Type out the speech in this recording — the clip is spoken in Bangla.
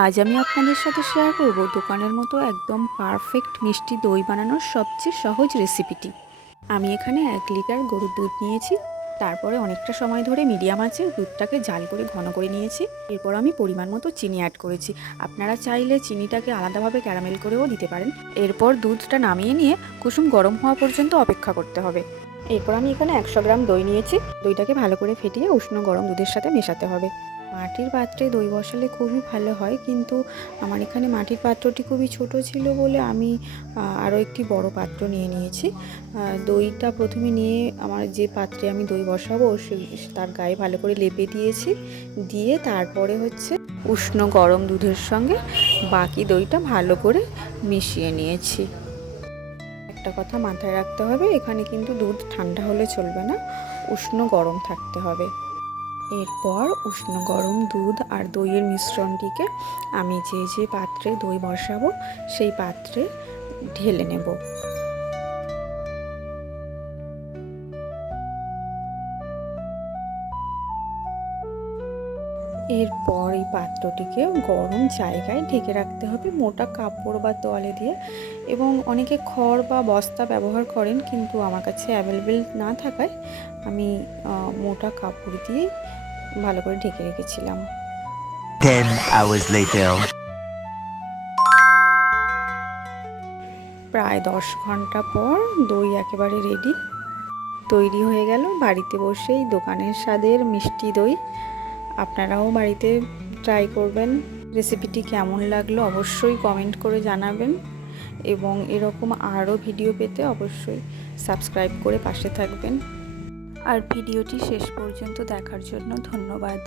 আজ আমি আপনাদের সাথে শেয়ার করব দোকানের মতো একদম পারফেক্ট মিষ্টি দই বানানোর সবচেয়ে সহজ রেসিপিটি। আমি এখানে 1 লিটার গরুর দুধ নিয়েছি। তারপরে অনেকটা সময় ধরে মিডিয়াম আঁচে দুধটাকে জাল করে ঘন করে নিয়েছি। এরপর আমি পরিমাণ মতো চিনি অ্যাড করেছি। আপনারা চাইলে চিনিটাকে আলাদাভাবে ক্যারামেল করেও দিতে পারেন। এরপর দুধটা নামিয়ে নিয়ে কুসুম গরম হওয়া পর্যন্ত অপেক্ষা করতে হবে। এরপর আমি এখানে 100 গ্রাম দই নিয়েছি। দইটাকে ভালো করে ফেটিয়ে উষ্ণ গরম দুধের সাথে মেশাতে হবে। মাটির পাত্রে দই বসালে খুবই ভালো হয়, কিন্তু আমার এখানে মাটির পাত্রটি খুবই ছোট ছিল বলে আমি আরও একটি বড় পাত্র নিয়ে নিয়েছি। দইটা প্রথমে নিয়ে আমার যে পাত্রে আমি দই বসাবো তার গায়ে ভালো করে লেপে দিয়েছি। দিয়ে তারপরে উষ্ণ গরম দুধের সঙ্গে বাকি দইটা ভালো করে মিশিয়ে নিয়েছি। একটা কথা মাথায় রাখতে হবে, এখানে কিন্তু দুধ ঠান্ডা হলে চলবে না, উষ্ণ গরম থাকতে হবে। এরপর উষ্ণ গরম দুধ আর দইয়ের মিশ্রণটিকে আমি যে পাত্রে দই বসাবো সেই পাত্রে ঢেলে নেব। এরপর এই পাত্রটিকে গরম জায়গায় ঢেকে রাখতে হবে মোটা কাপড় বা তোয়ালে দিয়ে, এবং অনেকে খড় বা বস্তা ব্যবহার করেন, কিন্তু আমার কাছে অ্যাভেলেবেল না থাকায় আমি মোটা কাপড় দিয়ে ভালো করে ঢেকে রেখেছিলাম। 10 hours later. প্রায় 10 ঘন্টা পর দই একেবারে রেডি, তৈরি হয়ে গেল বাড়িতে বসেই দোকানের স্বাদের মিষ্টি দই। আপনারাও বাড়িতে ট্রাই করবেন। রেসিপিটি কেমন লাগলো অবশ্যই কমেন্ট করে জানাবেন, এবং এরকম আরও ভিডিও পেতে অবশ্যই সাবস্ক্রাইব করে পাশে থাকবেন। আর ভিডিওটি শেষ পর্যন্ত দেখার জন্য ধন্যবাদ।